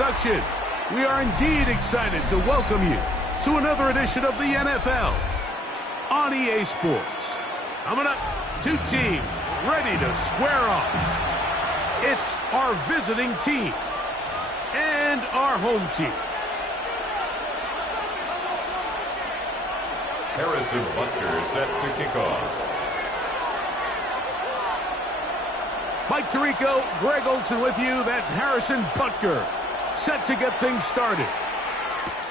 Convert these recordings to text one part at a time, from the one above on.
introduction. We are indeed excited to welcome you to another edition of the NFL on EA Sports. Coming up, two teams ready to square off. It's our visiting team and our home team. Harrison Butker set to kick off. Mike Tirico, Greg Olsen with you. That's Harrison Butker set to get things started.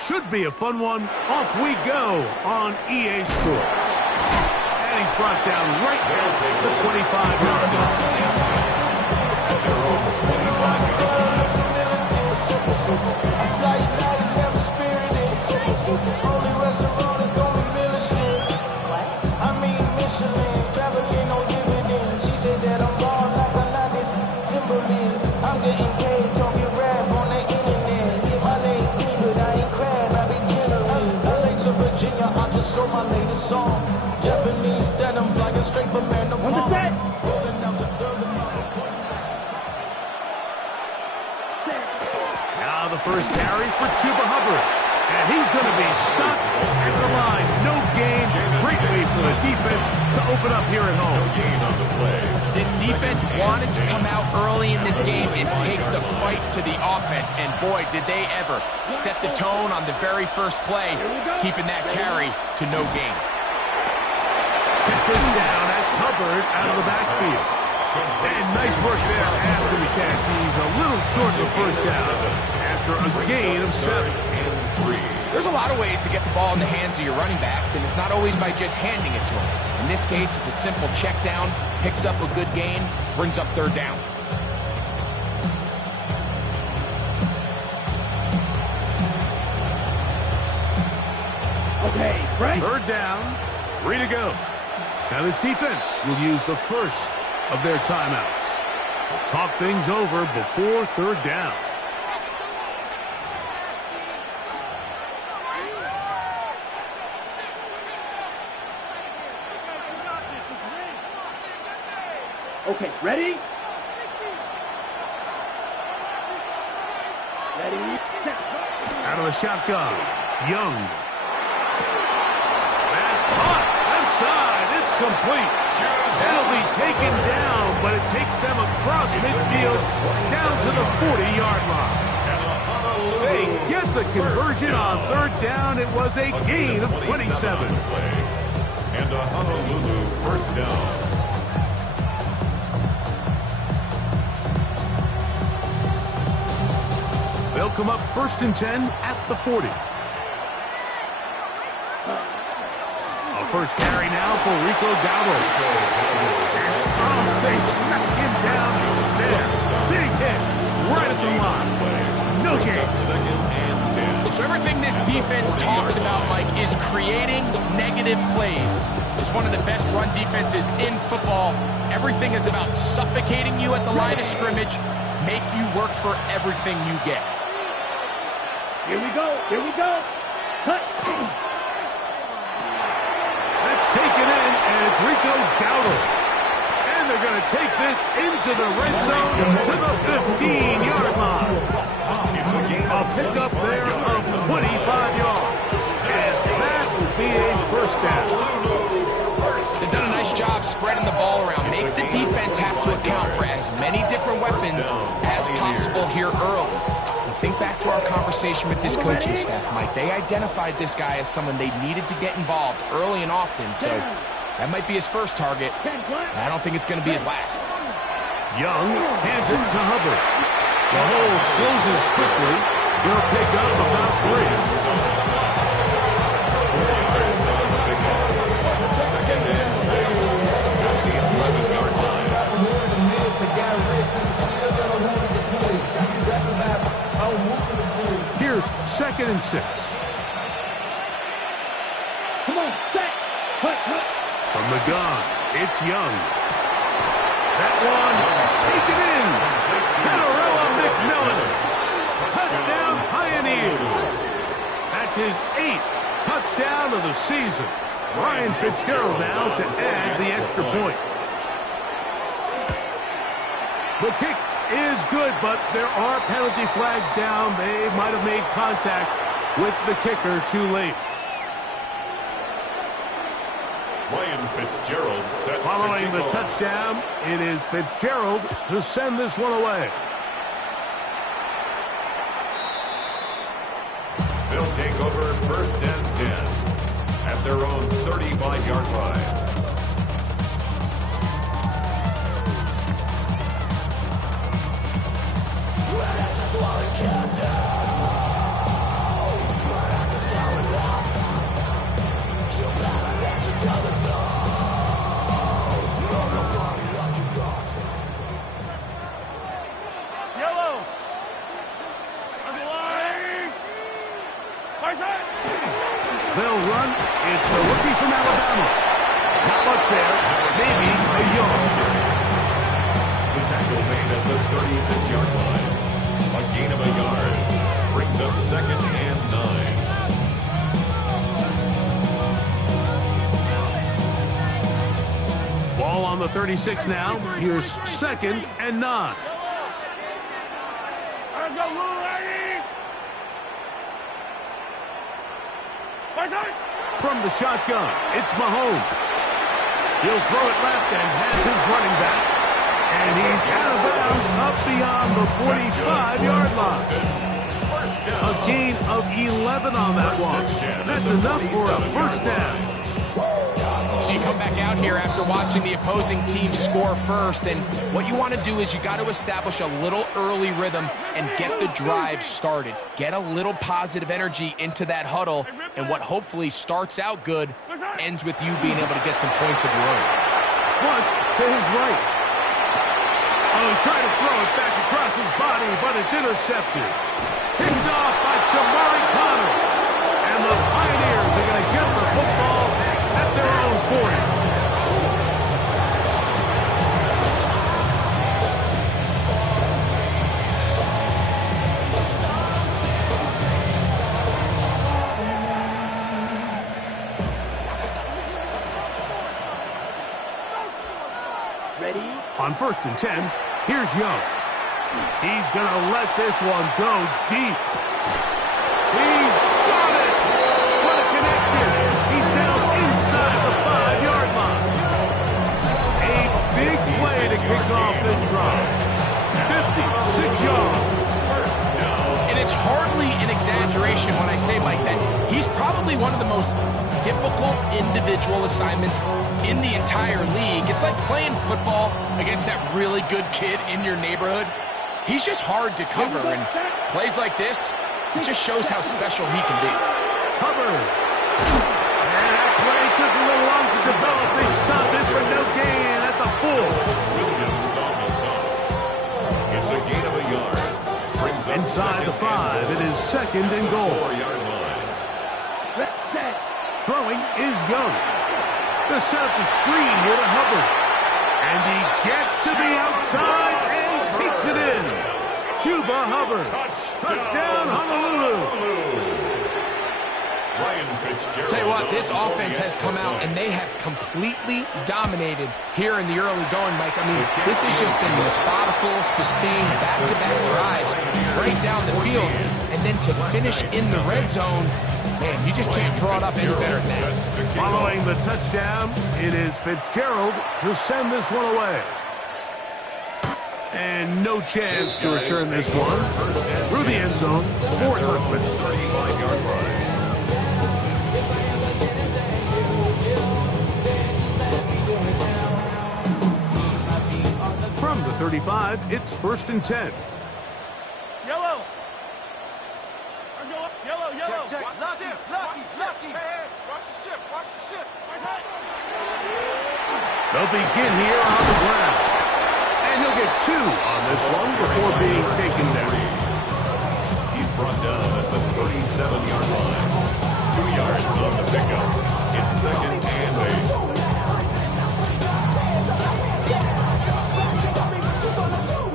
Should be a fun one. Off we go on EA Sports. And he's brought down right at the 25-yard line. My latest song, Japanese denim, flying straight from man to palm. Now the first carry for Chuba Hubbard, and he's going to be stopped at the line. No gain. Great way for the defense to open up here at home. No gain on the play. This defense wanted to come out early in this game and take the fight to the offense, and boy, did they ever. Set the tone on the very first play, keeping that carry to no gain. Check this down. That's Hubbard out of the backfield. And nice work there after the catch. He's a little short of the first down after a gain of 7. There's a lot of ways to get the ball in the hands of your running backs, and it's not always by just handing it to them. In this case, it's a simple check down, picks up a good gain, brings up third down. Okay, right. Third down, 3 to go. Now this defense will use the first of their timeouts. They'll talk things over before third down. Okay, ready? Ready? Out of the shotgun, Young. That's caught. Left side. It's complete. That'll be taken down, but it takes them across midfield down to the 40-yard line. They get the conversion on third down. It was a gain of 27. And a Honolulu first down. They'll come up 1st and 10 at the 40. A first carry now for Rico Dowdle. And they smack him down there. Big hit right at the line. No gain. Second and 10. So everything this defense talks about, Mike, is creating negative plays. It's one of the best run defenses in football. Everything is about suffocating you at the line of scrimmage, make you work for everything you get. Here we go. Here we go. Cut. That's taken in, and it's Rico Dowdle. And they're going to take this into the red zone to the 15-yard line. A pickup there of 25 yards. And that will be a first down. They've done a nice job spreading the ball around. Make the defense have to account for as many different weapons as possible here early. Think back to our conversation with this coaching staff, Mike. They identified this guy as someone they needed to get involved early and often, so that might be his first target. I don't think it's going to be his last. Young hands it to Hubbard. The hole closes quickly. He'll pick up about 3. Second and 6 at the 11-yard line. Here's 2nd and 6. Come on, set. Cut, cut. From the gun, it's Young. That one taken in. Catarella McMillan. Touchdown Pioneers. That's his 8th touchdown of the season. Ryan Fitzgerald now to add the extra point. The kick is good, but there are penalty flags down. They might have made contact with the kicker too late. Ryan Fitzgerald set Following to the kick off. touchdown, it is Fitzgerald to send this one away. They'll take over 1st and 10 at their own 35-yard line. Yellow. They'll run. It's the rookie from Alabama. Not much there. Maybe a yard. The tackle made at the 36-yard line. A gain of a yard. Brings up 2nd and 9. Ball on the 36 now. Here's 2nd and 9. From the shotgun, it's Mahomes. He'll throw it left and has his running back. And he's out of bounds up beyond the 45-yard line. A gain of 11 on that one. That's enough for a 1st down. So you come back out here after watching the opposing team score first, and what you want to do is you got to establish a little early rhythm and get the drive started. Get a little positive energy into that huddle, and what hopefully starts out good ends with you being able to get some points of your own. Flush to his right. Oh, he tried to throw it back across his body, but it's intercepted. Picked off by Jamari Connor. And the Pioneers are going to get the football at their own 40. Ready? On 1st and 10, here's Young. He's going to let this one go deep. He's got it! What a connection! He's down inside the 5-yard line. A big play to kick off this drive. 56 yards. And it's hardly an exaggeration when I say, Mike, that he's probably one of the most difficult individual assignments in the entire league. It's like playing football against that really good kid in your neighborhood. He's just hard to cover, and plays like this, it just shows how special he can be. Hubbard. And that play took a little long to develop. They stopped it for no gain at the 4. Williams on the stop. It's a gain of a yard. Brings up Inside the 5, it is 2nd and goal. 4-yard line. Throwing is Young. They set up the screen here to Hubbard. And he gets to the outside and takes it in. Chuba Hubbard. Touchdown, Honolulu. Ryan Fitzgerald. Tell you what, this offense has come out and they have completely dominated here in the early going, Mike. I mean, this has just been methodical, sustained, back-to-back drives right down the field. And then to finish in the red zone, man, you just can't draw it up any better than that. Following the touchdown, it is Fitzgerald to send this one away. And no chance to return this one through the end zone for a touchdown. 35-yard line. From the 35, it's 1st and 10. Yellow. Yellow, yellow. Check. Lucky. Hey, watch the ship. They'll begin here on the ground. And he'll get 2 on this one before being taken down. He's brought down at the 37-yard line. 2 yards on the pickup. It's 2nd and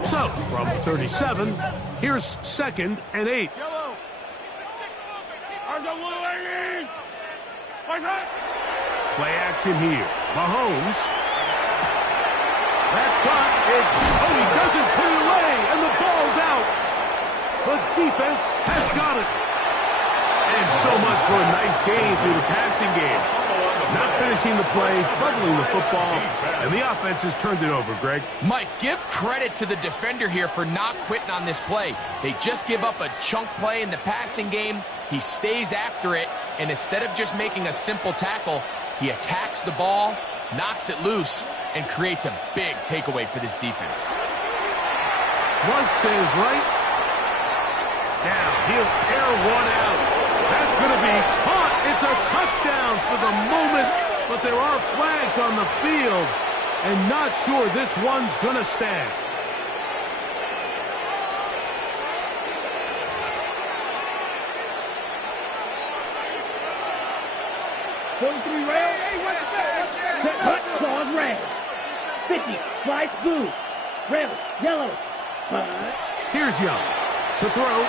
8. So, from 37, here's 2nd and 8. Yellow. Play action here. Mahomes. That's caught. He doesn't put it away. A ball's out. The defense has got it. And so much for a nice game through the passing game. Not finishing the play, fumbling the football, and the offense has turned it over, Greg. Mike, give credit to the defender here for not quitting on this play. They just give up a chunk play in the passing game. He stays after it, and instead of just making a simple tackle, he attacks the ball, knocks it loose, and creates a big takeaway for this defense. Flush to his right. Now he'll air one out. That's going to be caught. It's a touchdown for the moment, but there are flags on the field, and not sure this one's going to stand. Set hut, claws red. 50, flies blue. Red, yellow. Here's Young to throw.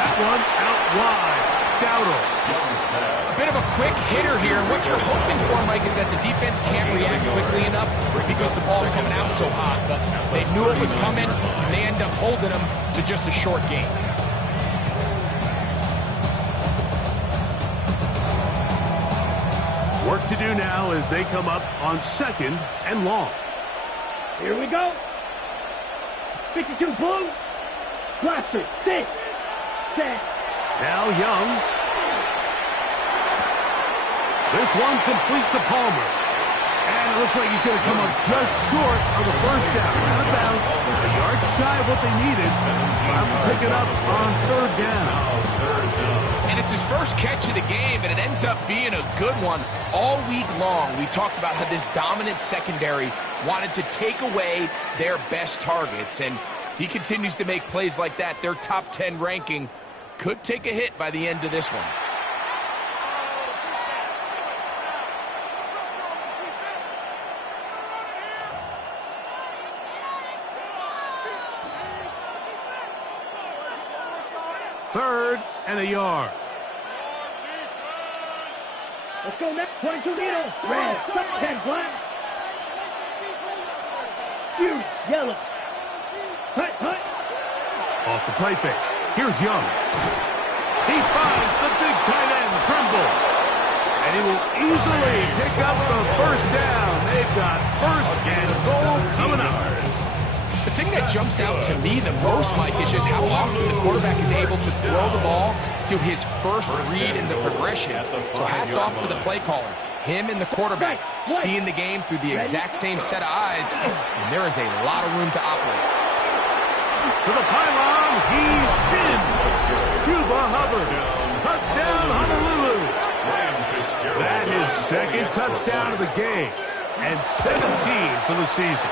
That one out wide. Dowdle. A bit of a quick hitter here, and what you're hoping for, Mike, is that the defense can't react quickly enough because the ball's coming out so hot. But they knew it was coming, and they end up holding them to just a short game. Work to do now as they come up on 2nd and long. Here we go. 52 blue. Blaster, 6. Set. Now Young. This one complete to Palmer. And it looks like he's going to come up just short of the first down. Out of bounds. A yard shy of what they needed. Time to pick it up on 3rd down. And it's his first catch of the game, and it ends up being a good one. All week long, we talked about how this dominant secondary wanted to take away their best targets. And if he continues to make plays like that, their top 10 ranking could take a hit by the end of this one. Third and a yard. Let's go next. 22 needle. Red. 10 black. Huge. Yellow. Hut, hut. Off the play fake. Here's Young. He finds the big tight end, Trimble. And he will easily pick up the first down. They've got 1st and goal coming up. The thing that jumps out to me the most, Mike, is just how often the quarterback is able to throw the ball to his first read in the progression. So hats off to the play caller. Him and the quarterback seeing the game through the exact same set of eyes, and there is a lot of room to operate. To the pylon, he's in. Cuba Hubbard. Touchdown, Honolulu. That is 2nd touchdown of the game, and 17 for the season.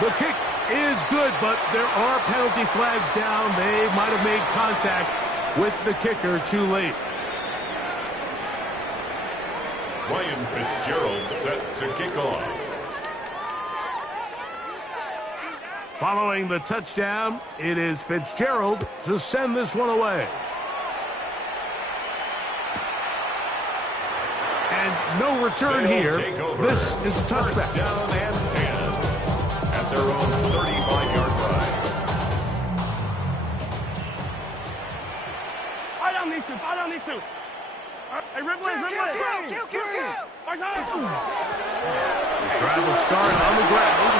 The kick is good, but there are penalty flags down. They might have made contact with the kicker too late. Ryan Fitzgerald set to kick off. Following the touchdown, it is Fitzgerald to send this one away. And no return here. This is a touchback. First down and 10 at their own 35-yard line. Fire down these two. Fire down these two. Hey, Ripley. This drive will start on the ground.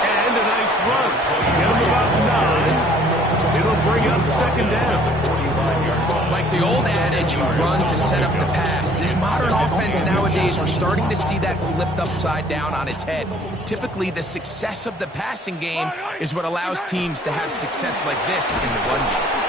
And a nice run. Get him about 9. It'll bring up 2nd down. Like the old adage, you run to set up the pass. This modern offense nowadays, we're starting to see that flipped upside down on its head. Typically, the success of the passing game is what allows teams to have success like this in the run game.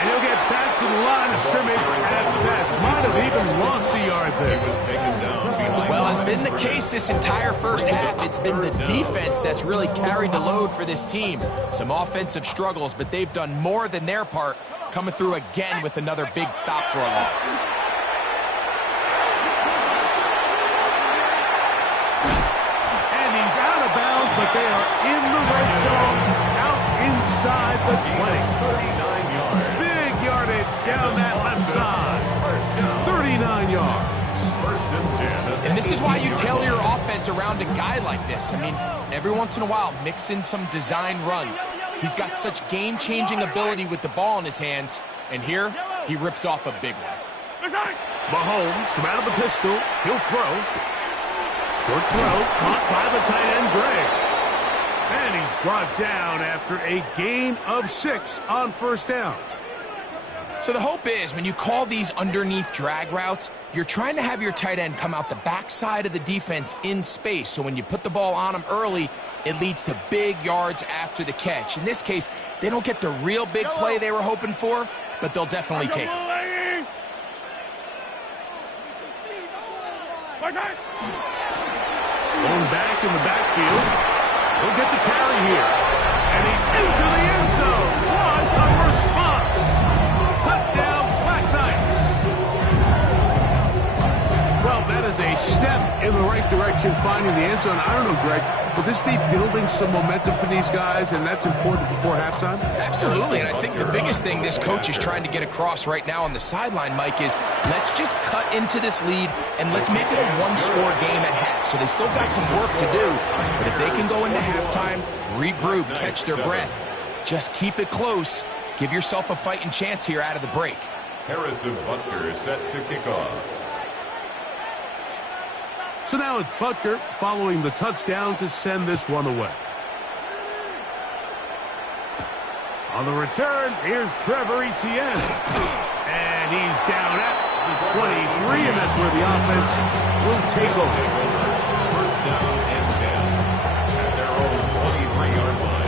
And he'll get back to the line of scrimmage at best. Might have even lost a yard there. He was taken down behind. Well, has been the case this entire first half. It's been the defense that's really carried the load for this team. Some offensive struggles, but they've done more than their part, coming through again with another big stop for a loss. And he's out of bounds, but they are in the red zone, out inside the 20. 39 yards. Big yardage down that left side. 39 yards. 1st and 10. And this is why you tailor your offense around a guy like this. I mean, every once in a while, mix in some design runs. He's got such game-changing ability with the ball in his hands. And here, he rips off a big one. Mahomes from out of the pistol. He'll throw. Short throw, caught by the tight end, Gray. And he's brought down after a gain of 6 on first down. So the hope is when you call these underneath drag routes, you're trying to have your tight end come out the backside of the defense in space. So when you put the ball on him early, it leads to big yards after the catch. In this case, they don't get the real big play they were hoping for, but they'll definitely take it. Going back in the backfield. He'll get the carry here. And he's into the end zone. What a response. Touchdown, Black Knights. Well, that is a step in the right direction, finding the end zone. I don't know, Greg, will this be building some momentum for these guys, and that's important before halftime? Absolutely, and I think the biggest thing this coach is trying to get across right now on the sideline, Mike, is let's just cut into this lead and let's make it a one-score game at half. So they still got some work to do, but if they can go into halftime, regroup, catch their breath, just keep it close, give yourself a fighting chance here out of the break. Harrison Butker is set to kick off. So now it's Butker following the touchdown to send this one away. On the return, here's Trevor Etienne. And he's down at the 23, and that's where the offense will take over. First down and 10 at their own 23-yard line.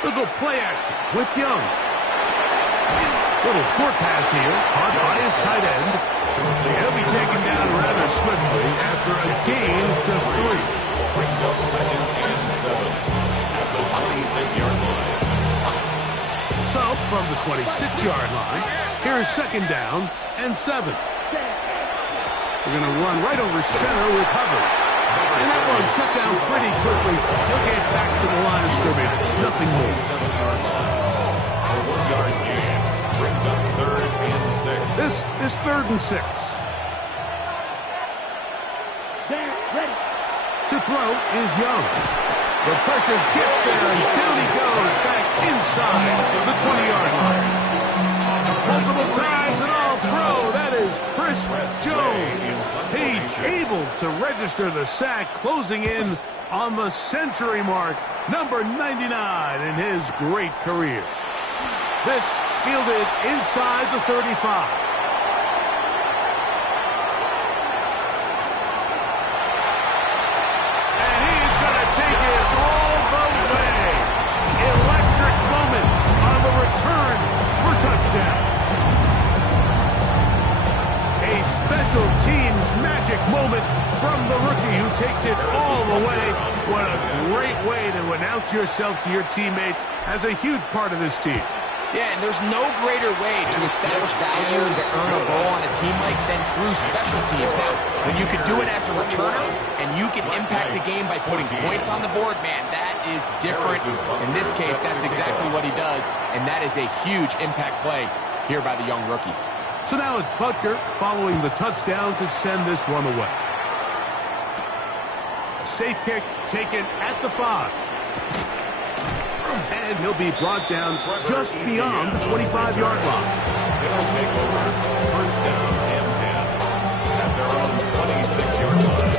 Little play action with Young. Little short pass here, caught by his tight end. He'll be taken down rather swiftly after a gain of just 3. Brings up second and 7 at the 26-yard line. So from the 26-yard line, here's second down and 7. We're going to run right over center with Hubbard. And that one shut down pretty quickly. He'll get back to the line of scrimmage. Nothing more. 7-yard line. A 1-yard gain brings up third and 6. This is 3rd and 6. Ready. To throw is Young. The pressure gets there, and down he goes back inside the 20-yard line. Multiple times and all pro. That is Chris Jones. He's able to register the sack, closing in on the century mark, number 99 in his great career. This fielded inside the 35. Special teams magic moment from the rookie who takes it all the way. What a great way to announce yourself to your teammates as a huge part of this team. Yeah, and there's no greater way to establish value and to earn a role on a team like than through special teams. Now, when you can do it as a returner and you can impact the game by putting points on the board, man, that is different. In this case, that's exactly what he does, and that is a huge impact play here by the young rookie. So now it's Butker following the touchdown to send this one away. A safe kick taken at the 5. And he'll be brought down just beyond the 25-yard line. It'll take over first down and 10 at their own 26-yard line.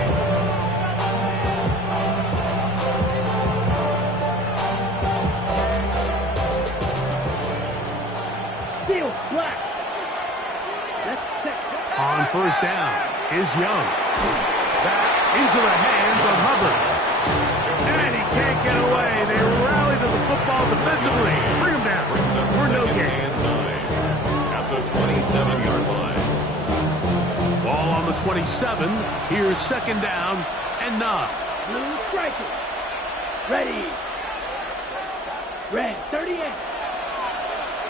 Steal, black. On first down is Young. Back into the hands of Hubbard. And he can't get away. They rally to the football defensively. Bring him down for no gain. At the 27-yard line. Ball on the 27. Here's second down and 9. Blue striker. Ready. Red 38.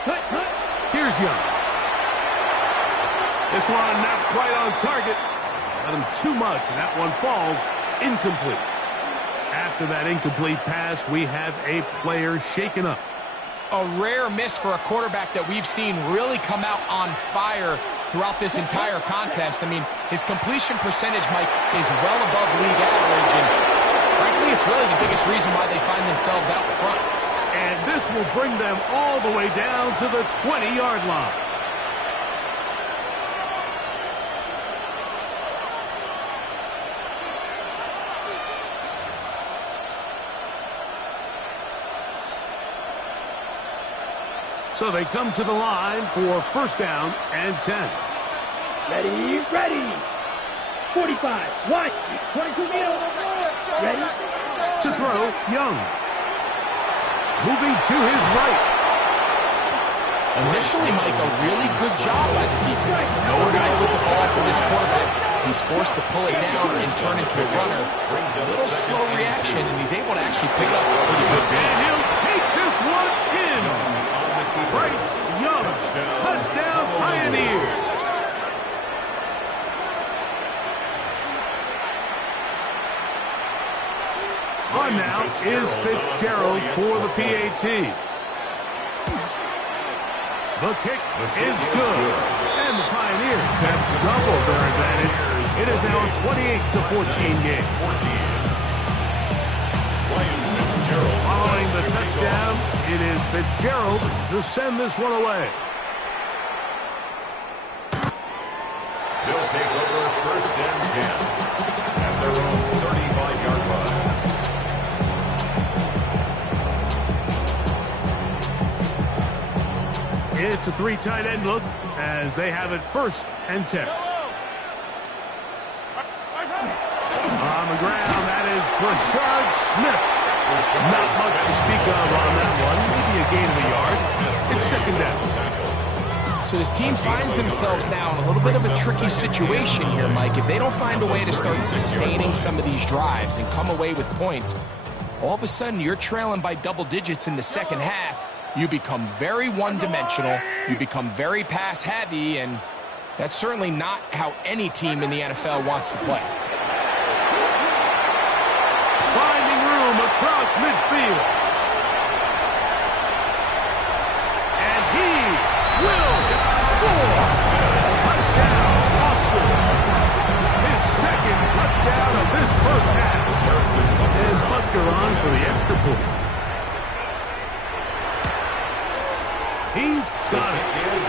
Cut. Here's Young. This one not quite on target. Got him too much, and that one falls incomplete. After that incomplete pass, we have a player shaken up. A rare miss for a quarterback that we've seen really come out on fire throughout this entire contest. I mean, his completion percentage, Mike, is well above league average, and frankly, it's really the biggest reason why they find themselves out in front. And this will bring them all the way down to the 20-yard line. So they come to the line for first down and 10. Ready, ready. 45, watch. 22 meters. Ready. To throw, Young. Moving to his right. Initially, Mike, a really good job by the defense. Nowhere to go with the ball for this quarterback. He's forced to pull it down and turn into a runner. A little slow reaction, and he's able to actually pick up a pretty good game. And he'll take this one in. Bryce Young, touchdown Pioneers. On now is Fitzgerald for the PAT. The kick is good. And the Pioneers have doubled their advantage. It is now a 28-14 game. Following the touchdown, it is Fitzgerald to send this one away. They'll take over first and 10 at their own 35-yard line. It's a three tight end look as they have it first and 10. On the ground, that is Brashard Smith. Not much to speak of on that one. Maybe a gain of a yard. It's second down. So this team finds themselves now in a little bit of a tricky situation here, Mike. If they don't find a way to start sustaining some of these drives and come away with points, all of a sudden you're trailing by double digits in the second half. You become very one-dimensional. You become very pass-heavy, and that's certainly not how any team in the NFL wants to play. Across midfield. And he will score. Touchdown, Austin. His second touchdown of this first half. And Butker on for the extra point. He's got it.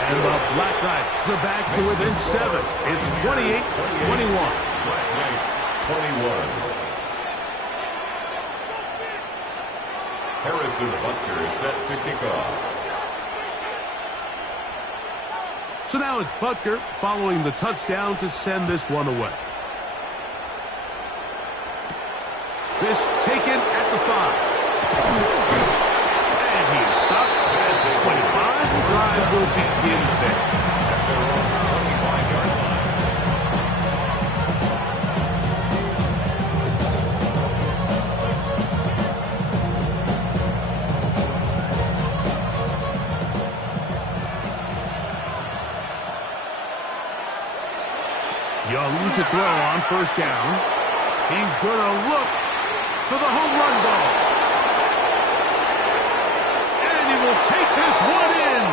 And the Black Knights are back to within 7. It's 28-21. Black Knights 21. Harrison Butker is set to kick off. So now it's Butker following the touchdown to send this one away. This taken at the 5. And he's stopped at the 25. The drive will begin there. At their own 25-yard line. Young to throw on first down. He's going to look for the home run ball. And he will take this one in.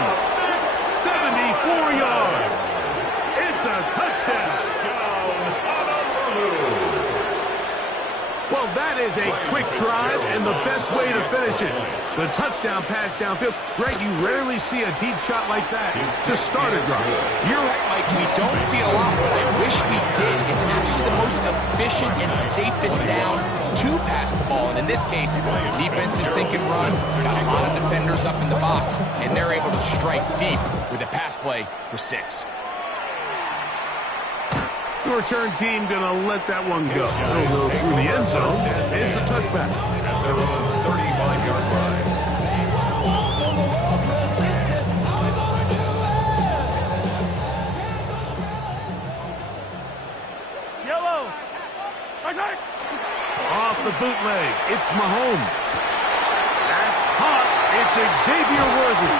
74 yards. It's a touchdown. Well, that is a quick drive and the best way to finish it. The touchdown pass downfield. Greg, you rarely see a deep shot like that to start a drive. You're right, Mike. We don't see it a lot, but I wish we did. It's actually the most efficient and safest down to pass the ball. And in this case, the defense is thinking run. Got a lot of defenders up in the box, and they're able to strike deep with a pass play for 6. The return team going to let that one go. It'll go through the end zone. It's a touchback. At their own 35-yard line. Yellow. Off the bootleg, it's Mahomes. That's hot. It's Xavier Worthy.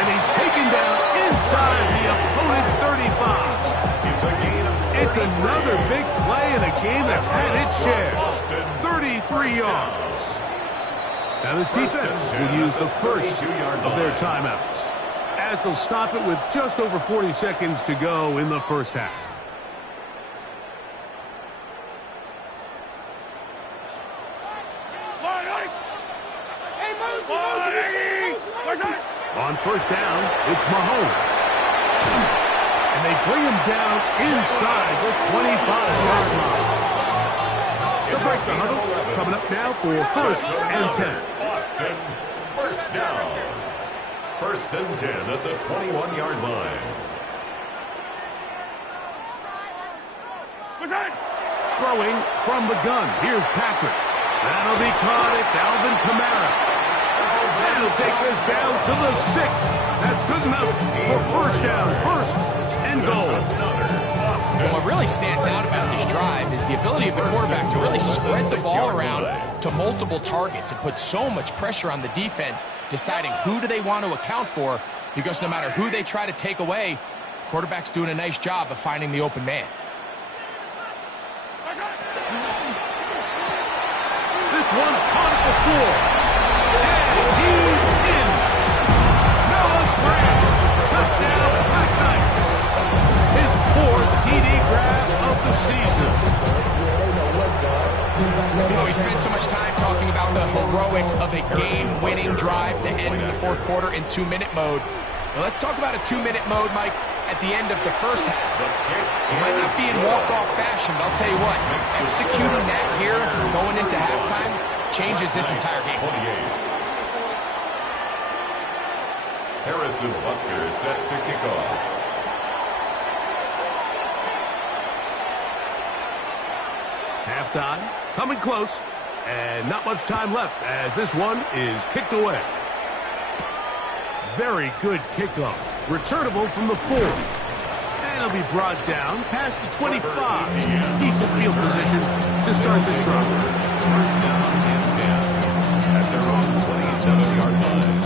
And he's taken down inside the opponent's 35. It's another big play in a game that's had its share. 33 3 yards. Now this defense will use the first of their timeouts, as they'll stop it with just over 40 seconds to go in the first half. On first down, it's Mahomes. And they bring him down inside the 25-yard line. They'll break the huddle. Coming up now for 1st and 10. Boston, first down. 1st and 10 at the 21-yard line. Throwing from the gun. Here's Patrick. That'll be caught. It's Alvin Kamara. And he'll take this down to the 6. That's good enough for first down. 1st and goal. And what really stands out about this drive is the ability of the quarterback to really spread the ball around to multiple targets and put so much pressure on the defense, deciding who do they want to account for, because no matter who they try to take away, quarterback's doing a nice job of finding the open man. This one on the floor. And he's in. Noah Grant. Touchdown, Black Knights. His 4th TD grab of the season. You know, we spent so much time talking about the heroics of a game-winning drive to end the 4th quarter in 2-minute mode. Now let's talk about a 2-minute mode, Mike, at the end of the first half. It might not be in walk-off fashion, but I'll tell you what, executing that here, going into halftime, changes this entire game. Harrison Butker is set to kick off. Halftime, coming close, and not much time left as this one is kicked away. Very good kickoff. Returnable from the 4. And it'll be brought down past the 25. Decent field position to start this drive. First down and 10 at their own 27-yard line.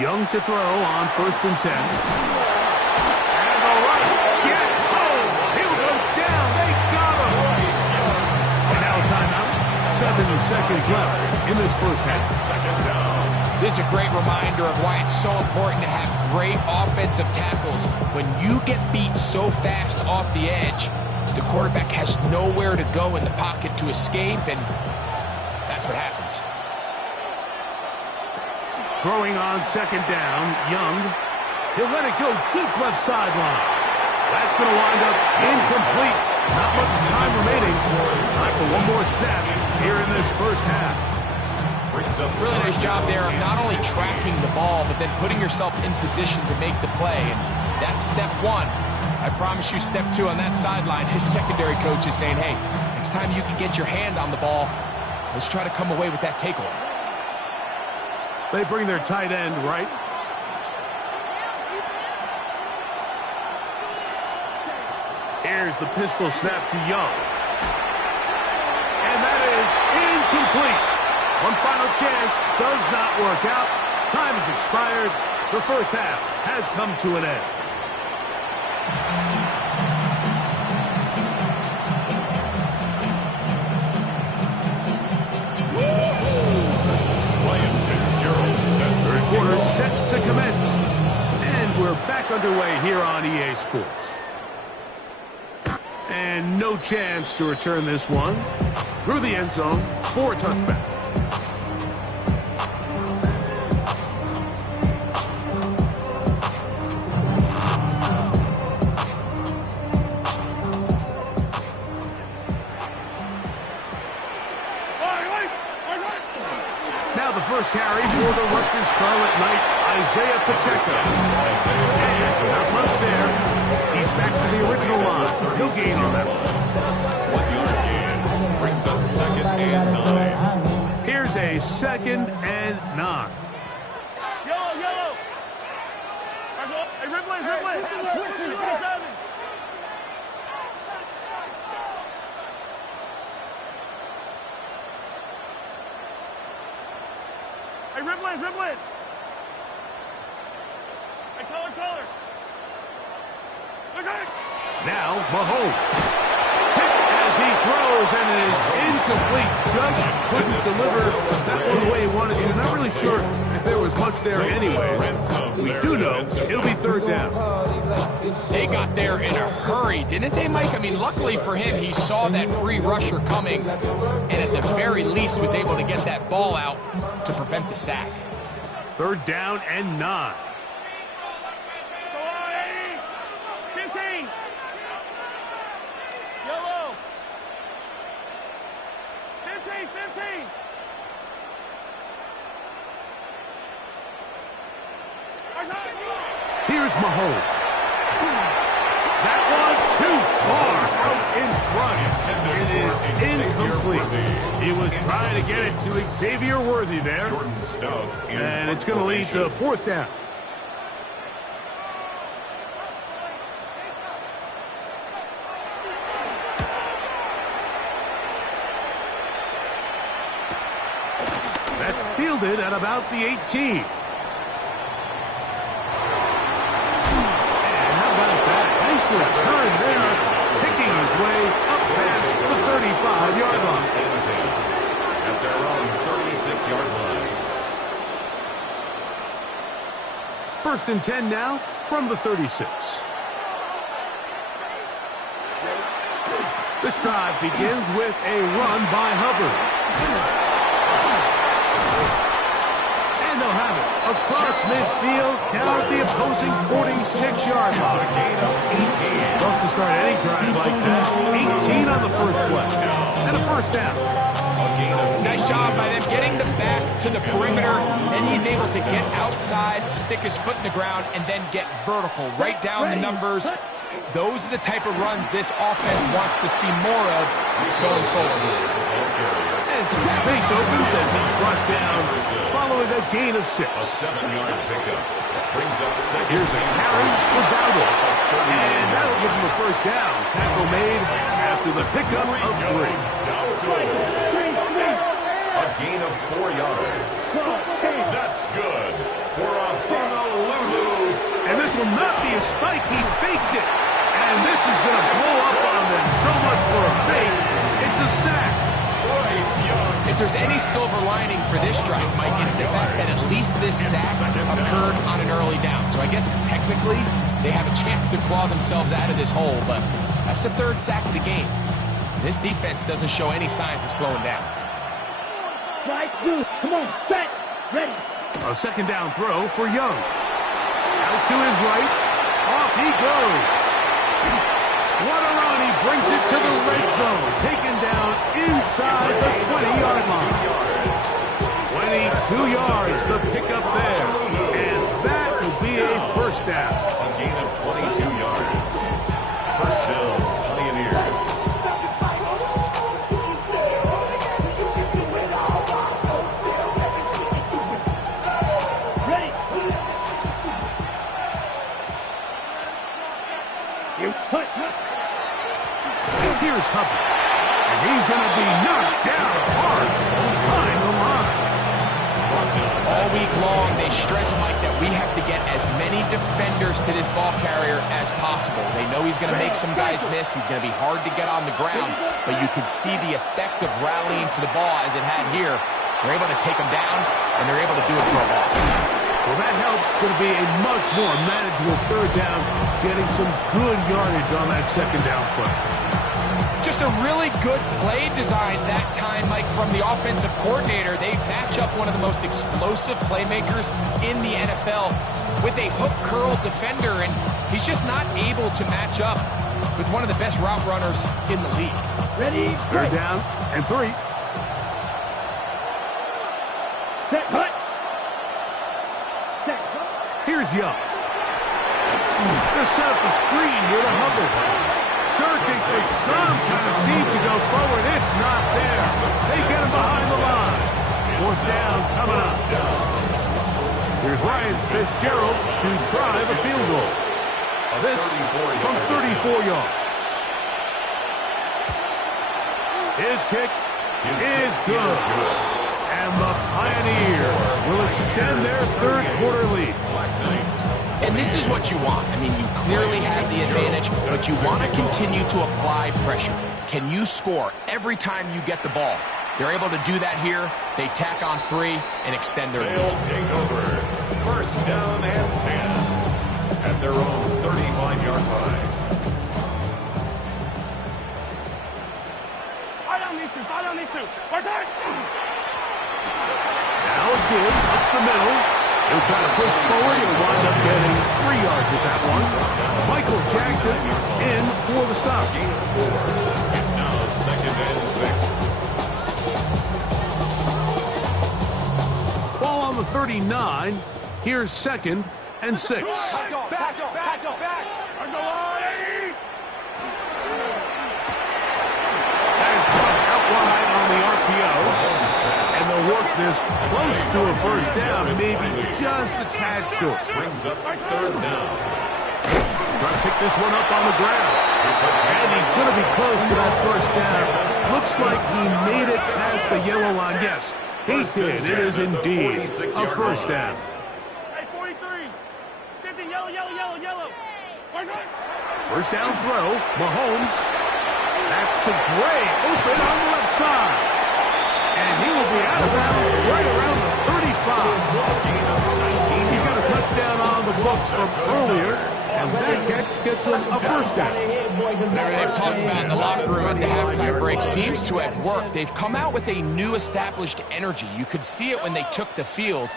Young to throw on 1st and 10. And the rush gets home. He'll go down. They got him. And now a timeout. 7 seconds left in this first half. 2nd down. This is a great reminder of why it's so important to have great offensive tackles. When you get beat so fast off the edge, the quarterback has nowhere to go in the pocket to escape, and that's what happens. Throwing on 2nd down, Young. He'll let it go deep left sideline. That's going to wind up incomplete. Not much time remaining. Time for one more snap here in this first half. Really nice job there of not only tracking the ball, but then putting yourself in position to make the play. And that's step 1. I promise you step 2 on that sideline. His secondary coach is saying, hey, next time you can get your hand on the ball, let's try to come away with that takeaway. They bring their tight end right. Here's the pistol snap to Young. And that is incomplete. One final chance does not work out. Time has expired. The first half has come to an end. Quarter set to commence. And we're back underway here on EA Sports. And no chance to return this one. Through the end zone for a touchback. First carry for the Rutgers Scarlet Knight, Isaiah Pacheco. And not much there. He's back to the original line. He'll gain on that one. 1 yard gain brings up 2nd and 9. Here's a 2nd and 9. Yellow. Hey, Ripley. Dribble in. Hey, taller. Now, Mahomes. As he throws, and it is incomplete. Just couldn't deliver that one the way he wanted to. Not really sure if there was much there anyway. We do know it'll be third down. They got there in a hurry, didn't they, Mike? I mean, luckily for him, he saw that free rusher coming, and at the very least was able to get that ball out to prevent the sack. Third down and 9. 15. Yellow. 15. Here's Mahomes. That one too far out in front. It is incomplete. He was trying to get it to Xavier Worthy there. And it's going to lead to fourth down. That's fielded at about the 18. Turn there, picking his way up past the 35-yard line. At their own 36-yard line. First and 10 now from the 36. This drive begins with a run by Hubbard. And they'll have it across midfield, down at the opposing 46-yard line. Love to start any drive like that. 18 on the first play. And a first down. Nice job by them getting the back to the perimeter. Then he's able to get outside, stick his foot in the ground, and then get vertical. Right down the numbers. Those are the type of runs this offense wants to see more of going forward. And some space opens as he's brought down following a gain of 6. A 7-yard pickup. Brings up second. Here's a carry for Dowdle. And that'll give him a first down. Tackle made after the pickup of 3. A gain of 4 yards. That's good for a Honolulu. And this will not be a spike. He faked it. And this is going to blow up on them. So much for a fake. It's a sack. If there's any silver lining for this drive, Mike, it's the fact that at least this sack occurred on an early down. So I guess technically they have a chance to claw themselves out of this hole, but that's the third sack of the game. This defense doesn't show any signs of slowing down. Come on, set, ready. A second down throw for Young. Out to his right. Off he goes. What a run. He brings it to the red zone. Taken down inside the 20-yard line. 22 yards, the pickup there. And that will be a first down. A gain of 22 yards. First down, Pioneers. Ready. You put. Here's Hubbard. And he's going to be knocked down hard behind the line. All week long, they stress, Mike, that we have to get as many defenders to this ball carrier as possible. They know he's going to make some guys miss. He's going to be hard to get on the ground. But you can see the effect of rallying to the ball as it had here. They're able to take him down, and they're able to do it for a loss. Well, that helps. It's going to be a much more manageable third down, getting some good yardage on that second down play. Just a really good play design that time, Mike, from the offensive coordinator. They match up one of the most explosive playmakers in the NFL with a hook curl defender, and he's just not able to match up with one of the best route runners in the league. Ready. Third down and 3. Set, hut. Here's Young. They're set up the screen here to Hubbard. Searching for some kind of seam to go forward. It's not there. They get him behind the line. Fourth down coming up. Here's Ryan Fitzgerald to try the field goal. This from 34 yards. His kick is good. And the Pioneers will extend their third quarter lead. And this is what you want. I mean, you clearly have the advantage, but you want to continue to apply pressure. Can you score every time you get the ball? They're able to do that here. They tack on 3 and extend their lead. They'll take over. First down and 10 at their own 35-yard line. Fire on these two. Where's that? Now again, up the middle. He'll try to push forward. He'll wind up getting 3 yards with that one. Michael Jackson in for the stop. Gain of 4. It's now second and 6. Ball on the 39. Here's second and 6. Back up. That is caught out wide on the RPO. And they'll work this close to a first down, maybe just a tad short. Brings up third down. Trying to pick this one up on the ground. And he's going to be close to that first down. Looks like he made it past the yellow line. Yes, he did. It is indeed a first down. Hey, 43. 50, yellow. Where's that? First down throw, Mahomes. That's to Gray, open on the left side. And he will be out of bounds right around the 35. He's got a touchdown on the books from earlier, and that catch gets him a first down. Whatever they've talked about in the locker room at the halftime break seems to have worked. They've come out with a new established energy. You could see it when they took the field.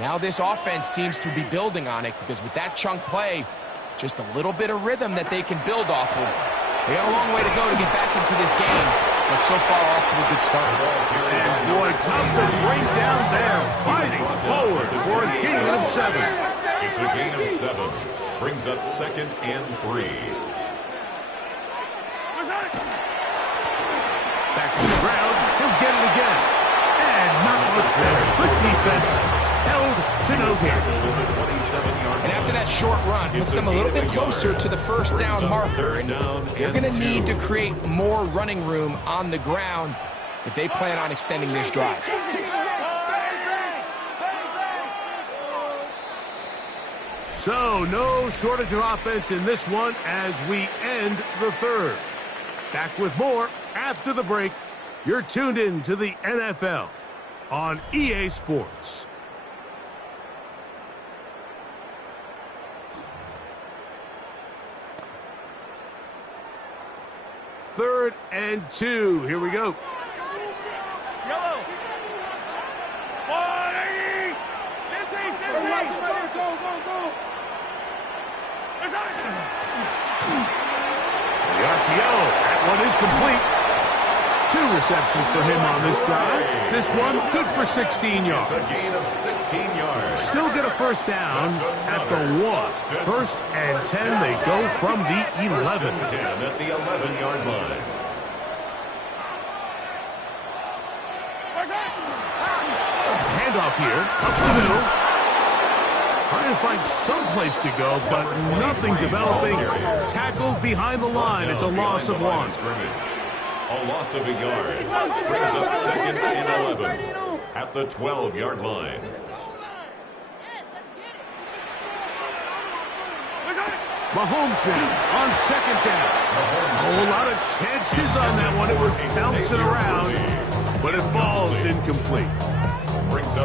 Now this offense seems to be building on it because with that chunk play, just a little bit of rhythm that they can build off of. They got a long way to go to get back into this game, but so far off to a good start. And boy, tough to bring down there, fighting forward for a gain of 7. It's a gain of 7. Brings up second and 3. Back to the ground, he'll get it again. And not much there. Good defense, held to no gain. And after that short run, puts them a little bit closer to the first down marker. And they're going to need to create more running room on the ground if they plan on extending this drive. So, no shortage of offense in this one as we end the third. Back with more after the break. You're tuned in to the NFL on EA Sports. Third and 2. Here we go. Yellow. 40. 15. Go. There's that. The RPO. That one is complete. 2 receptions for him on this drive. This one good for 16 yards. It's a gain of 16 yards. Still get a first down at the 1. First and 10. They go from the 11. 10 at the 11-yard line. Handoff here, up the middle. Trying to find some place to go, but nothing developing. Tackled behind the line. It's a loss of 1. A loss of a yard. Brings up second and 11 at the 12-yard line. Mahomes now on second down. A whole lot of chances on that one. It was bouncing around, but it falls incomplete.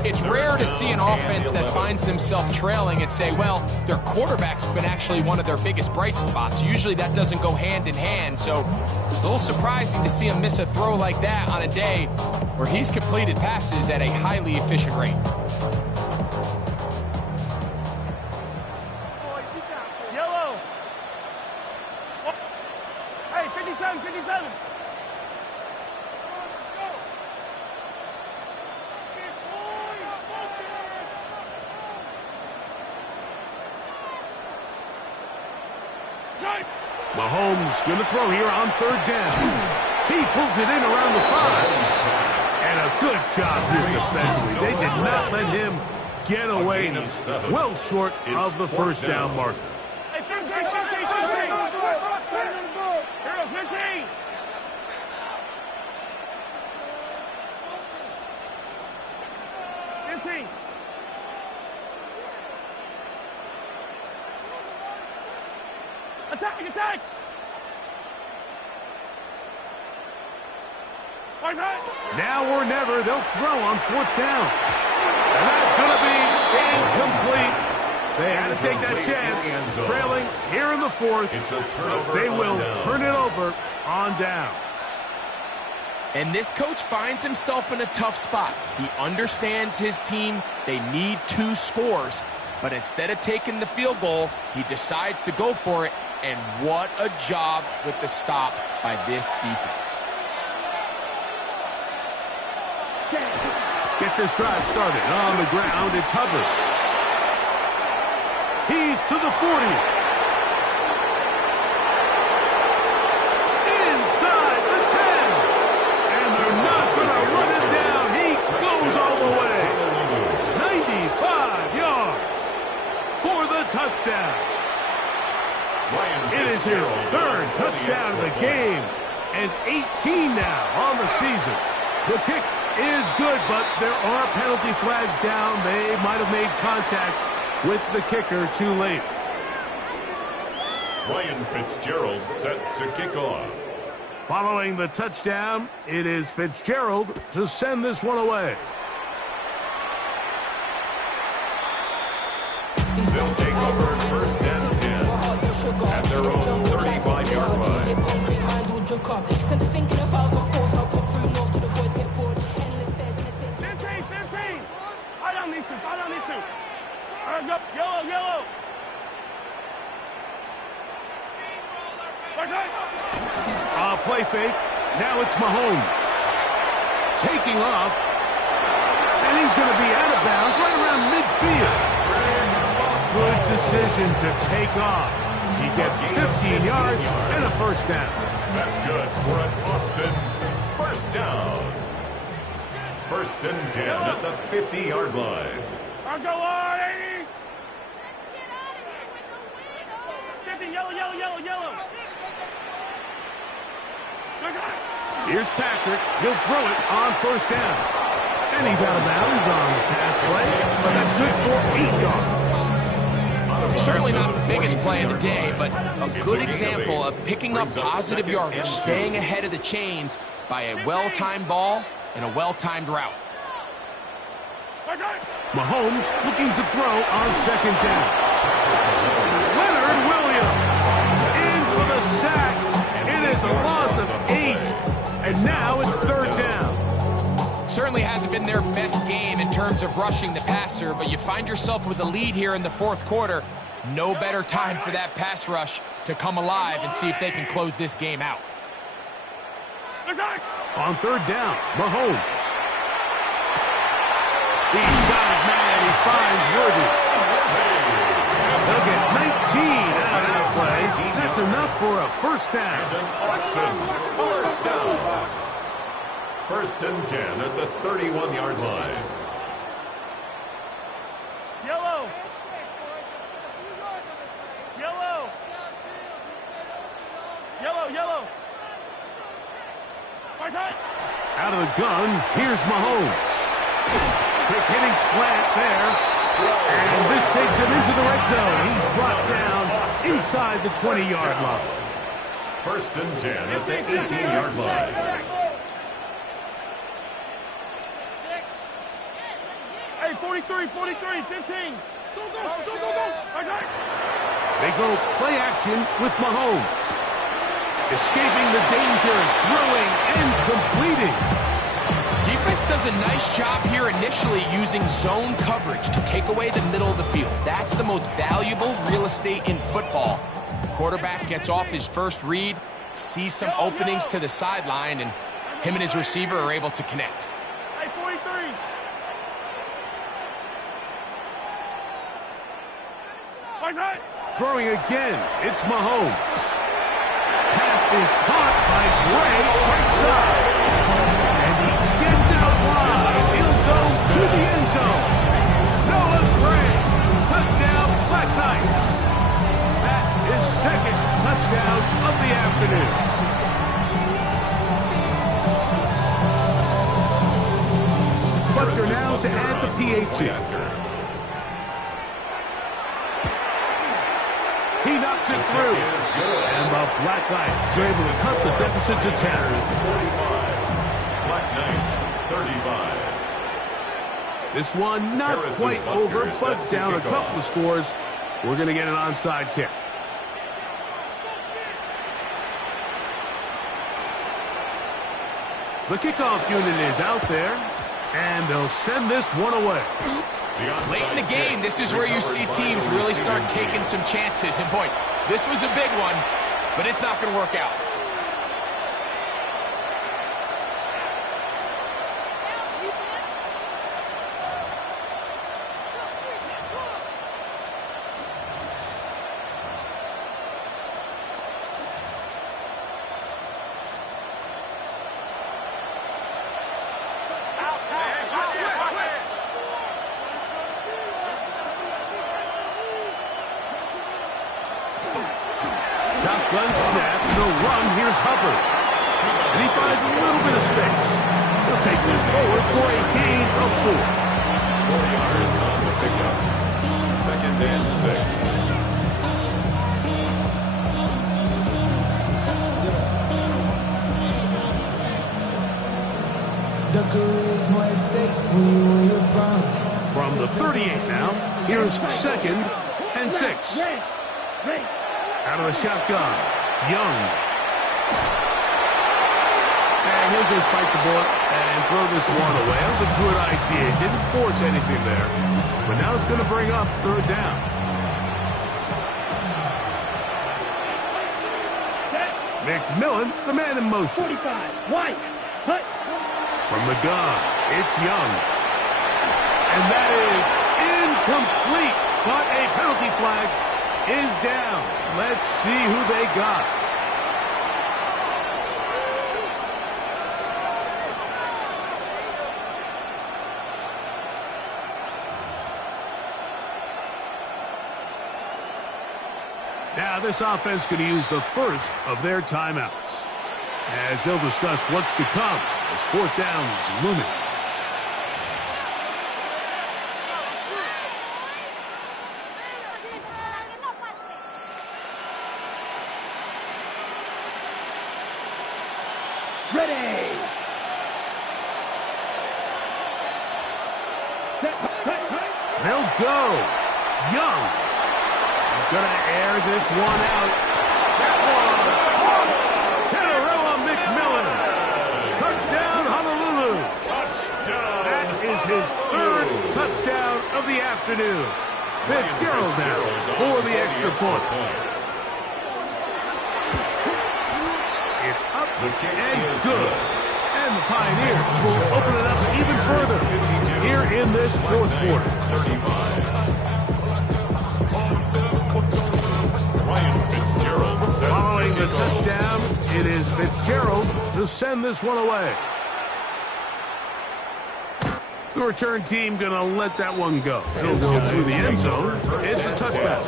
It's rare to see an offense that finds themselves trailing and say, well, their quarterback's been actually one of their biggest bright spots. Usually that doesn't go hand in hand, so it's a little surprising to see him miss a throw like that on a day where he's completed passes at a highly efficient rate. Yellow. Hey, 57. Mahomes going to throw here on third down. He pulls it in around the 5. And a good job here defensively. They did not let him get away. He's well short of the first down marker. Hey, 15. Here, 15. Attack, attack! Now or never, they'll throw on 4th down. And that's going to be incomplete. They had to take that chance, trailing here in the 4th. It's a turnover. They will turn it over on down. And this coach finds himself in a tough spot. He understands his team. They need 2 scores. But instead of taking the field goal, he decides to go for it. And what a job with the stop by this defense. Get this drive started on the ground. It's Hubbard. He's to the 40. Inside the 10. And they're not going to run him down. He goes all the way. 95 yards for the touchdown. It is his 3rd touchdown of the game. And 18 now on the season. The kick is good, but there are penalty flags down. They might have made contact with the kicker too late. Ryan Fitzgerald set to kick off. Following the touchdown, it is Fitzgerald to send this one away. They'll take over 1st and 10 at their own 35-yard line. Yellow. Play fake. Now it's Mahomes. Taking off. And he's going to be out of bounds right around midfield. Good decision to take off. He gets 15 yards and a 1st down. That's good for an Austin 1st down. 1st and 10 at the 50-yard line. Let's go on, 80. 50, yellow. Here's Patrick. He'll throw it on 1st down. And he's out of bounds on the pass play, but that's good for 8 yards. Certainly not the biggest play of the day, but a good example of picking up positive yardage, staying ahead of the chains by a well-timed ball and a well-timed route. Mahomes looking to throw on 2nd down. Leonard Williams in for the sack. It is a loss of 8, and now it's 3rd down. Certainly hasn't been their best game in terms of rushing the passer, but you find yourself with a lead here in the 4th quarter. No better time for that pass rush to come alive and see if they can close this game out. On 3rd down, Mahomes. He's got his man. He finds Worthy. They'll get 19 out of that play. That's enough for a 1st down. Austin 1st down. 1st and 10 at the 31-yard line. Yellow. Out of the gun, here's Mahomes. Quick hitting slant there. And this takes him into the red zone. He's brought down inside the 20-yard line. 1st and 10 at the 18-yard line. Hey, 43, 15. Go. They go play action with Mahomes. Escaping the danger, throwing and completing. Defense does a nice job here initially using zone coverage to take away the middle of the field. That's the most valuable real estate in football. Quarterback gets off his first read, sees some openings to the sideline, and him and his receiver are able to connect. Hey, 43. Throwing again, it's Mahomes. Pass is caught by Gray right side. And he gets out wide. He'll go to the end zone. Noah Gray, touchdown, Black Knights. That is 2nd touchdown of the afternoon. Butker now to add the PAT. He knocks it through. And the Black Knights are able to cut the deficit to 10. 45. Black Knights 35. This one not quite over, but down a couple of scores. We're going to get an onside kick. The kickoff unit is out there, and they'll send this one away. Late in the game, this is where you see teams really start taking some chances. And boy, this was a big one, but it's not going to work out. Shotgun snap, no run, here's Hubbard. And he finds a little bit of space. He'll take this forward for a gain of 4. 4 yards on the pickup. 2nd and 6. From the 38 now, here's 2nd and 6. Out of the shotgun, Young. And he'll just bite the bullet and throw this one away. That was a good idea. Didn't force anything there. But now it's going to bring up 3rd down. McMillan, the man in motion. 45, White, hut. From the gun, it's Young. And that is incomplete. But a penalty flag is down. Let's see who they got. Now this offense going to use the first of their timeouts, as they'll discuss what's to come as 4th down is looming. Ready. They'll go. Young. He's going to air this one out. That one. Tenerella McMillan. Touchdown, Honolulu. Touchdown. That is his 3rd touchdown of the afternoon. Fitzgerald now for the extra point. It's up and good. And the Pioneers will open it up even further here in this 4th quarter. 35. Ryan Fitzgerald. Following the touchdown, it is Fitzgerald to send this one away. The return team going to let that one go. He'll go through the end zone. It's a touchback.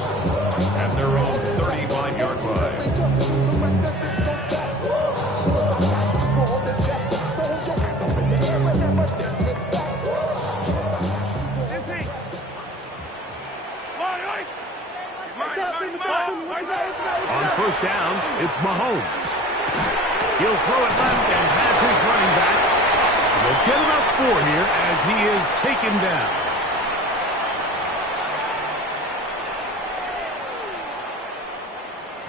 At their own 35-yard line. On 1st down, it's Mahomes. He'll throw it left and has his running back. They'll get about 4 here as he is taken down.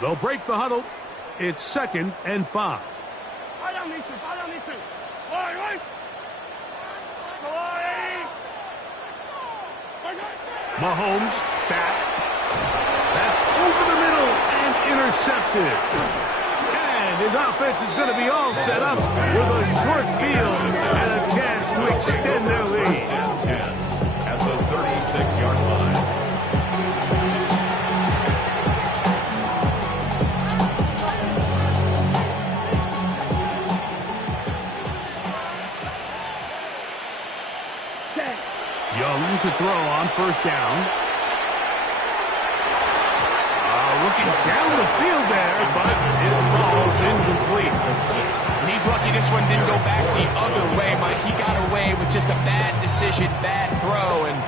They'll break the huddle. It's 2nd and 5. Mahomes back. That's over the middle and intercepted. And his offense is going to be all set up with a short field and a chance to extend their lead. At the 36-yard line. Young to throw on 1st down. Looking down the field there, but it falls incomplete. And he's lucky this one didn't go back the other way, Mike. He got away with just a bad decision, bad throw, and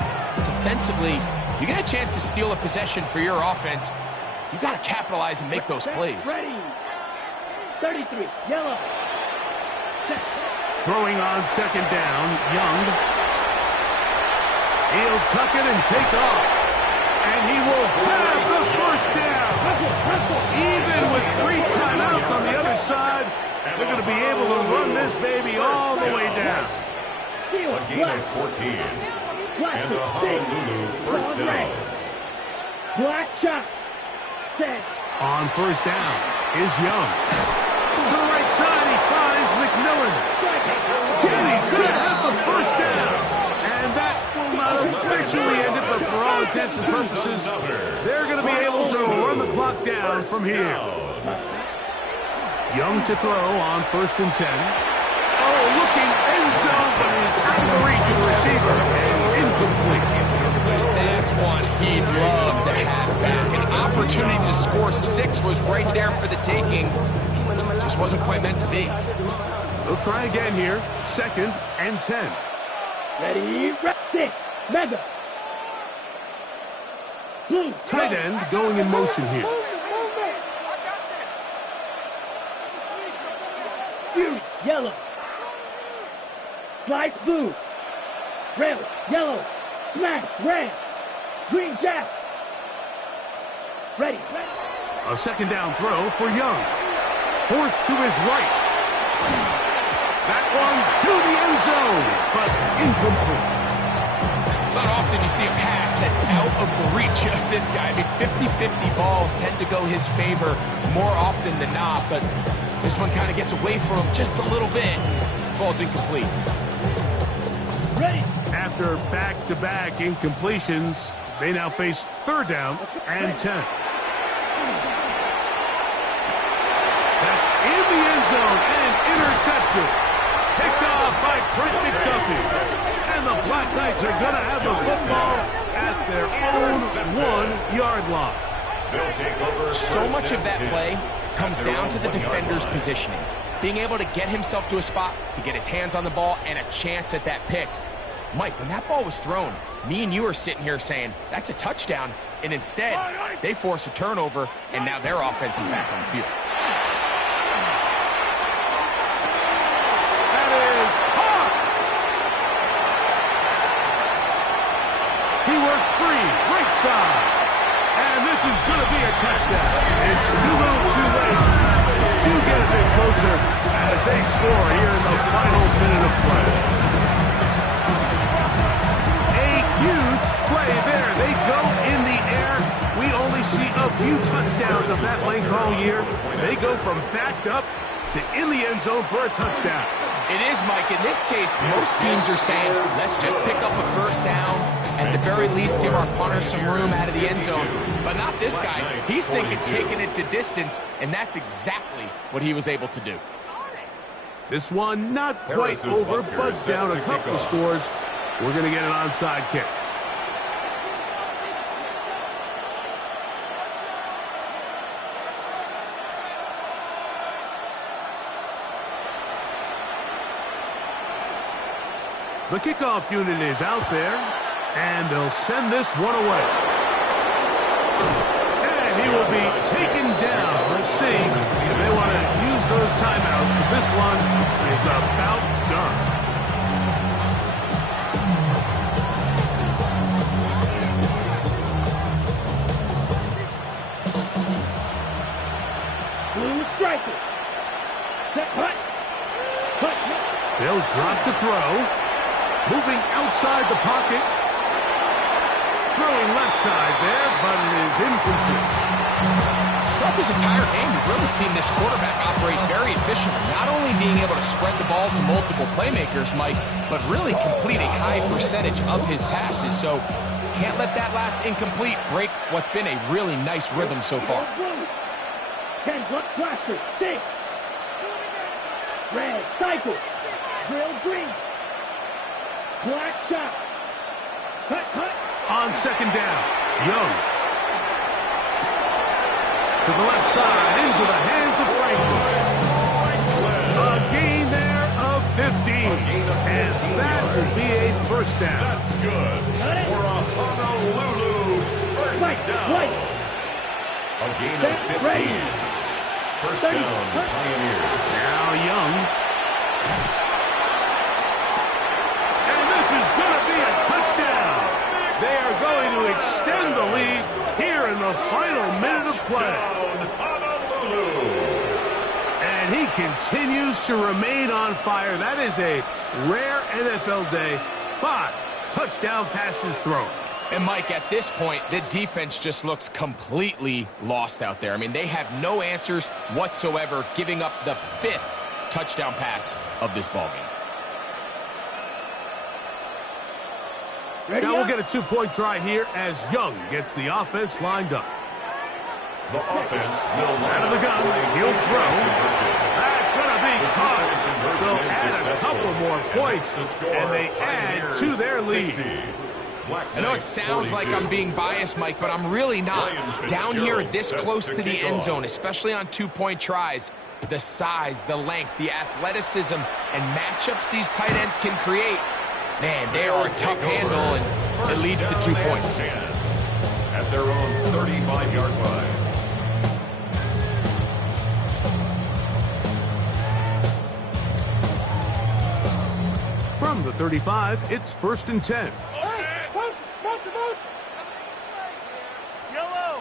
defensively, you get a chance to steal a possession for your offense. You got to capitalize and make those plays. Ready. 33, yellow. Set. Throwing on second down, Young. He'll tuck it and take off. And he will have the first down. Even with 3 timeouts on the other side, they're going to be able to run this baby all the way down. A gain of 14. And the Honolulu first down. Black shot. Set. On first down is Young. To the right side, he finds McMillan. And he's going to have the first down. And that will not officially end it, but for all intents and purposes, they're going to be able to run the clock down from here. Young to throw on first and 10. Oh, looking end zone, but it is out of the reach of the receiver and incomplete. That's one he'd love to have back. An opportunity to score 6 was right there for the taking. Just wasn't quite meant to be. They'll try again here. Second and 10. Ready, six, mega. Blue. Tight end going in motion here. Fury, yellow. Slice blue. Rail, yellow. Smash, red. Green jack. Ready. A second down throw for Young. Forced to his right. That one to the end zone, but incomplete. It's not often you see a pass that's out of the reach of this guy. I mean, 50-50 balls tend to go his favor more often than not, but this one kind of gets away from him just a little bit. Falls incomplete. Ready. After back-to-back incompletions, they now face third down and 10. That's in the end zone and intercepted. Picked off by Trent McDuffie. And the Black Knights are going to have the football at their own 1-yard line. They'll take over. So much of that play comes down to the defender's positioning. Being able to get himself to a spot, to get his hands on the ball, and a chance at that pick. Mike, when that ball was thrown, me and you are sitting here saying, that's a touchdown. And instead, they force a turnover, and now their offense is back on the field. That is hot. He works free, right side. And this is going to be a touchdown. It's too little too late. Do get a bit closer as they score here in the final minute of play. A huge play there. They go in the air. We only see a few touchdowns of that length all year. They go from backed up to in the end zone for a touchdown. It is, Mike. In this case, most teams are saying, let's just pick up a first down. At the very least, give our punter some room out of the end zone. But not this guy. He's thinking taking it to distance, and that's exactly what he was able to do. This one not quite over, but down a couple of scores. We're going to get an onside kick. The kickoff unit is out there, and they'll send this one away. And he will be taken down. Let's see if they want to use those timeouts. This one is about done. Blue striker. Set, hut. They'll drop to throw. Moving outside the pocket. Throwing left side there, but it is incomplete. Throughout this entire game, we've really seen this quarterback operate very efficiently. Not only being able to spread the ball to multiple playmakers, Mike, but really complete a high percentage of his passes. So can't let that last incomplete break what's been a really nice rhythm so far. 10 blaster, 6. Red, cycle. Drill green. Black shot. Cut, cut. On second down, Young. To the left side, into the hands of Franklin. A gain there of 15. And that will be a first down. That's good for a Honolulu first down. A gain of 15. First down, Pioneers. Now Young. And this is going to be a touchdown. They are going to extend the lead here in the final minute of play. And he continues to remain on fire. That is a rare NFL day. 5 touchdown passes thrown. And Mike, at this point, the defense just looks completely lost out there. I mean, they have no answers whatsoever, giving up the 5th touchdown pass of this ballgame. Now we'll get a 2-point try here as Young gets the offense lined up. The offense will Out of the gun, he'll throw. That's going to be caught. So add a couple more points, and they add to their lead. I know it sounds like I'm being biased, Mike, but I'm really not. Down here this close to the end zone, especially on 2-point tries, the size, the length, the athleticism, and matchups these tight ends can create, man, they are a tough handle, and it leads to 2 points. At their own 35-yard line. From the 35, it's 1st and 10. Yellow.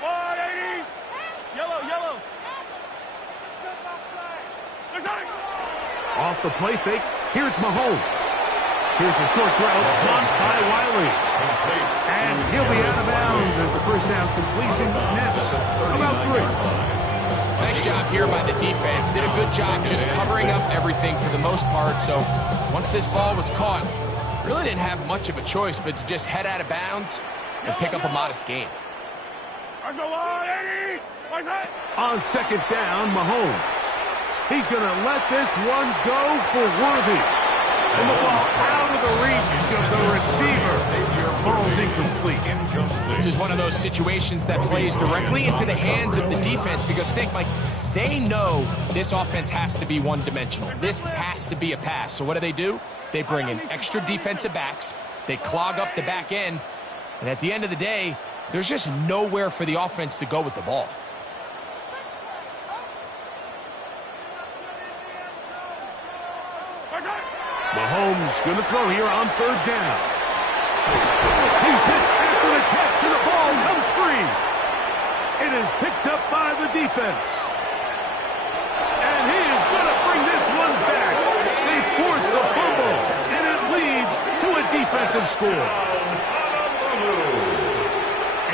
180. Yellow. Off the play fake, here's Mahomes. Here's a short throw, caught by Wiley. And he'll be out of bounds as the first down completion nets about 3. Nice job here by the defense. Did a good job just covering up everything for the most part. So once this ball was caught, really didn't have much of a choice but to just head out of bounds and pick up a modest gain. On 2nd down, Mahomes. He's going to let this one go for Worthy. And the ball out of the reach of the receiver. Ball's incomplete. This is one of those situations that plays directly into the hands of the defense because think, Mike, they know this offense has to be one-dimensional. This has to be a pass. So what do? They bring in extra defensive backs. They clog up the back end. And at the end of the day, there's just nowhere for the offense to go with the ball. Mahomes going to throw here on 3rd down. He's hit after the catch, and the ball comes free. It is picked up by the defense. And he is going to bring this one back. They force the fumble, and it leads to a defensive score.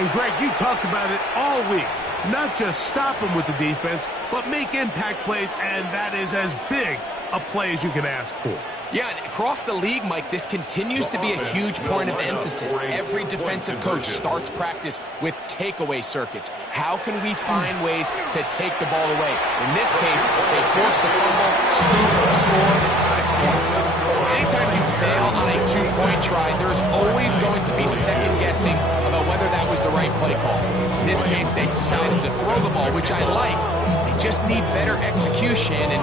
And Greg, you talked about it all week. Not just stop him with the defense, but make impact plays, and that is as big a play as you can ask for. Yeah, and across the league, Mike, this continues to be a huge point of emphasis. Every defensive coach starts practice with takeaway circuits. How can we find ways to take the ball away? In this case, they force the fumble, score, 6 points. Anytime you fail on a 2-point try, there's always going to be second-guessing about whether that was the right play call. In this case, they decided to throw the ball, which I like. They just need better execution, and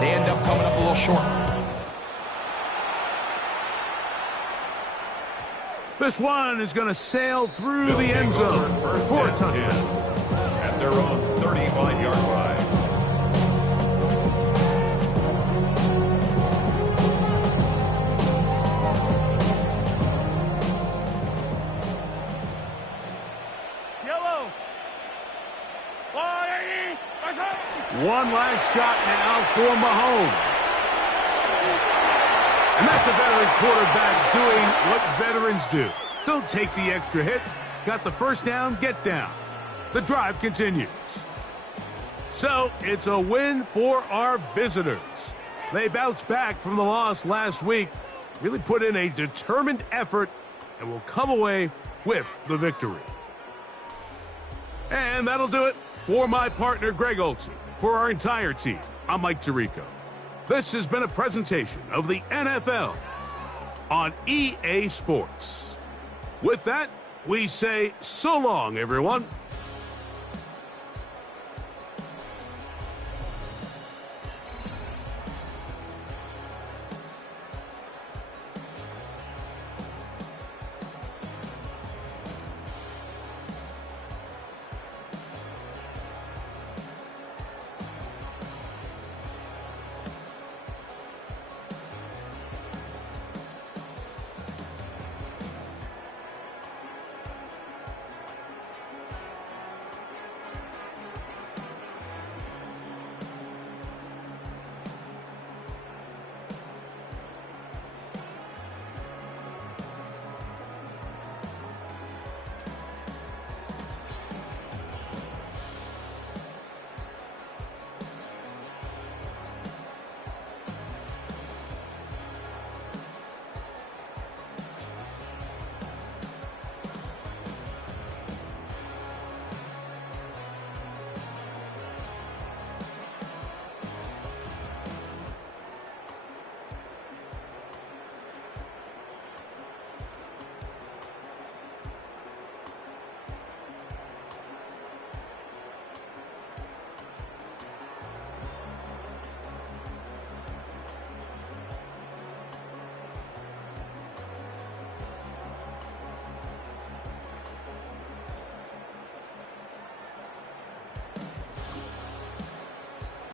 they end up coming up a little short. This one is going to sail through the end zone for a touchdown. At their own 35-yard line. Yellow. 180. One last shot now for Mahomes. And that's a veteran quarterback doing what veterans do. Don't take the extra hit. Got the first down, get down. The drive continues. So it's a win for our visitors. They bounced back from the loss last week, really put in a determined effort, and will come away with the victory. And that'll do it for my partner, Greg Olson. For our entire team, I'm Mike Tirico. This has been a presentation of the NFL on EA Sports. With that, we say so long, everyone.